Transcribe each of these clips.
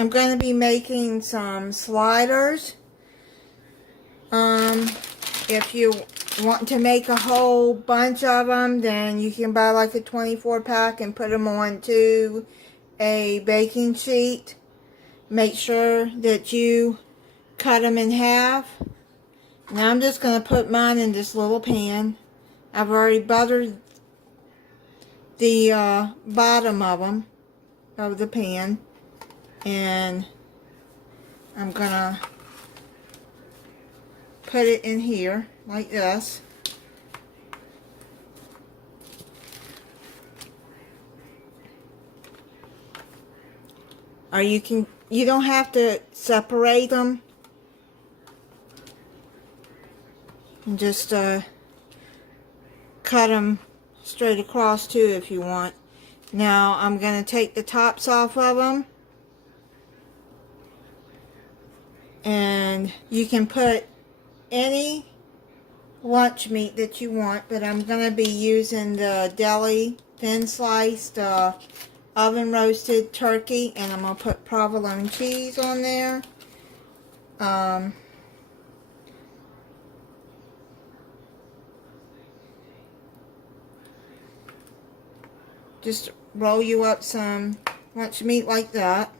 I'm going to be making some sliders. If you want to make a whole bunch of them, then you can buy like a 24 pack and put them onto a baking sheet. Make sure that you cut them in half. Now I'm just going to put mine in this little pan. I've already buttered the bottom of them, of the pan. And I'm going to put it in here like this. Or you don't have to separate them. And just cut them straight across too if you want. Now I'm going to take the tops off of them. And you can put any lunch meat that you want, but I'm going to be using the deli thin sliced oven roasted turkey, and I'm going to put provolone cheese on there. Just roll you up some lunch meat like that.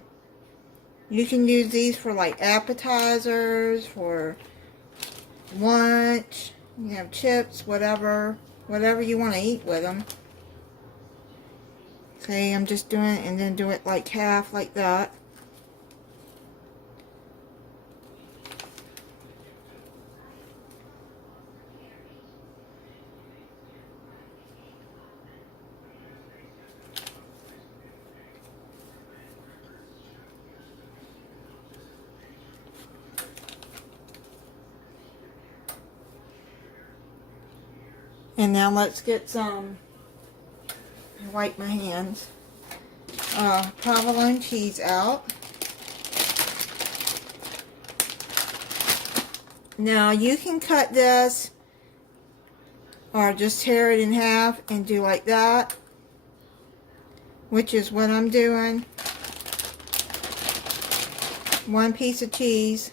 You can use these for like appetizers, for lunch, you know, chips, whatever you want to eat with them. See, I'm just doing it and then do it like half like that. And now let's get some, wipe my hands, provolone cheese out. Now you can cut this or just tear it in half and do like that, which is what I'm doing. One piece of cheese,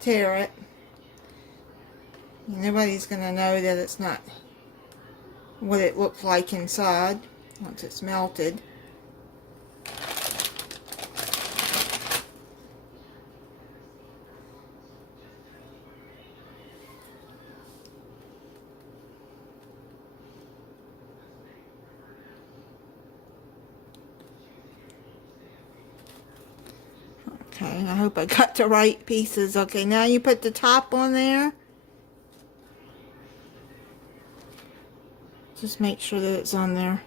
tear it. Nobody's going to know that it's not what it looks like inside once it's melted. Okay, I hope I got the right pieces. Okay, now you put the top on there. Just make sure that it's on there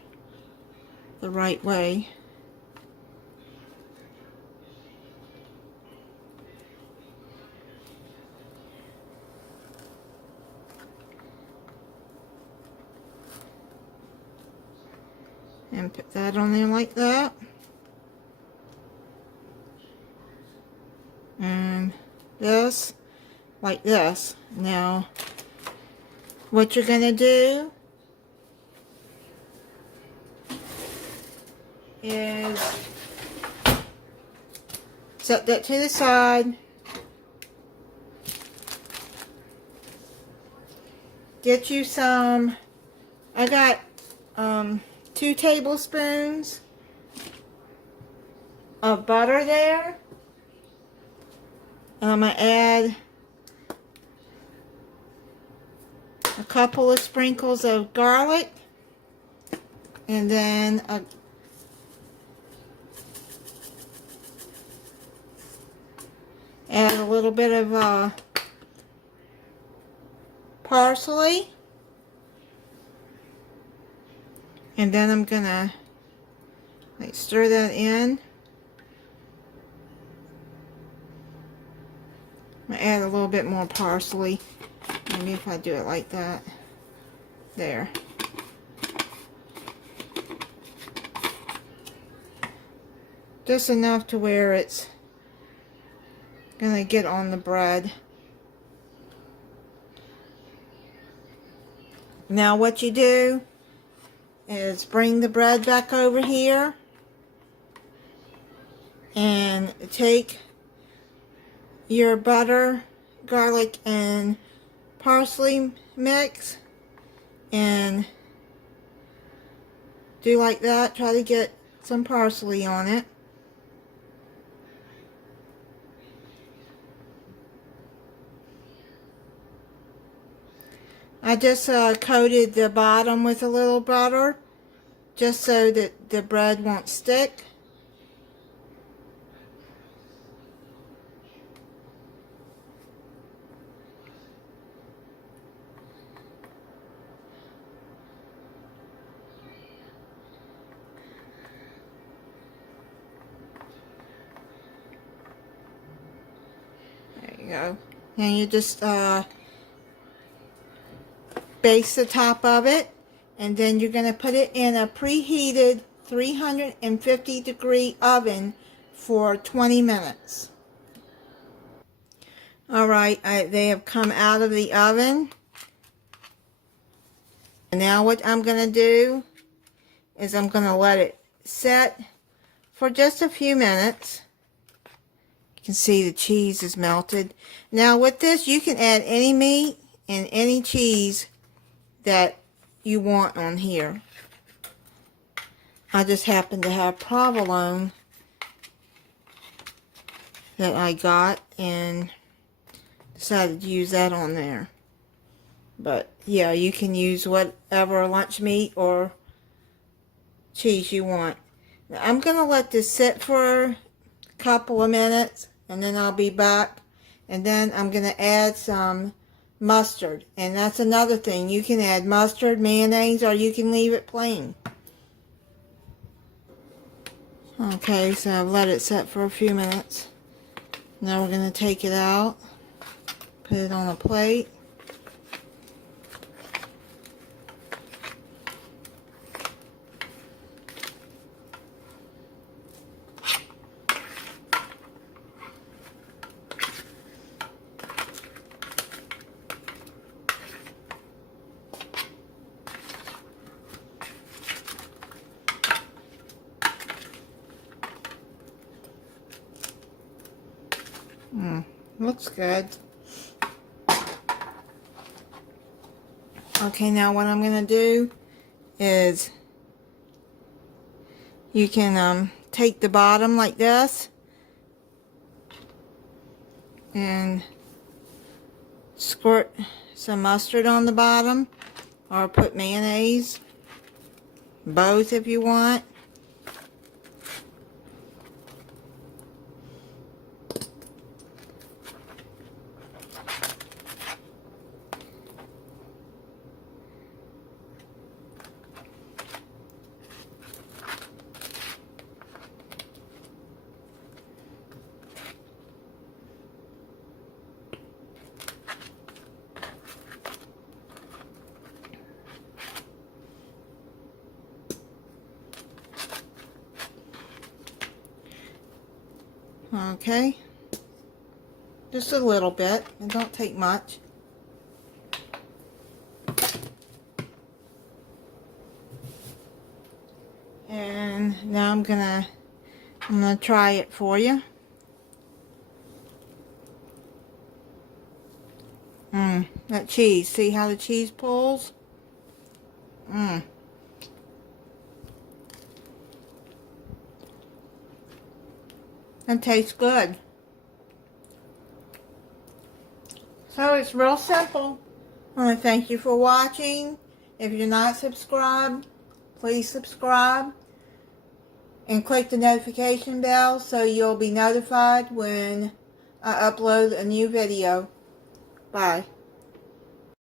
the right way. And put that on there like that. And this, like this. Now, what you're going to do is set that to the side. Get you some, I got 2 tablespoons of butter there. And I'm going to add a couple of sprinkles of garlic. And then add a little bit of parsley. And then I'm going to stir that in. I'm going to add a little bit more parsley. Maybe if I do it like that. There. Just enough to where it's going to get on the bread. Now what you do is bring the bread back over here. and take your butter, garlic, and parsley mix and do like that. Try to get some parsley on it. I just coated the bottom with a little butter just so that the bread won't stick. There you go. And you just base the top of it, and then you're going to put it in a preheated 350-degree oven for 20 minutes. Alright, they have come out of the oven. And now what I'm going to do is I'm going to let it set for just a few minutes. You can see the cheese is melted. Now with this, you can add any meat and any cheese that you want on here. I just happen to have provolone that I got and decided to use that on there. But yeah, you can use whatever lunch meat or cheese you want. Now, I'm going to let this sit for a couple of minutes and then I'll be back, and then I'm going to add some mustard. And that's another thing. You can add mustard, mayonnaise, or you can leave it plain. Okay, so I've let it set for a few minutes. Now we're going to take it out, put it on a plate. Looks good. Okay, now what I'm going to do is you can take the bottom like this and squirt some mustard on the bottom, or put mayonnaise, both if you want. Okay, just a little bit, it don't take much. And now I'm gonna try it for you. That cheese, see how the cheese pulls? It tastes good. So it's real simple. I want to thank you for watching. If you're not subscribed, please subscribe and click the notification bell so you'll be notified when I upload a new video. Bye.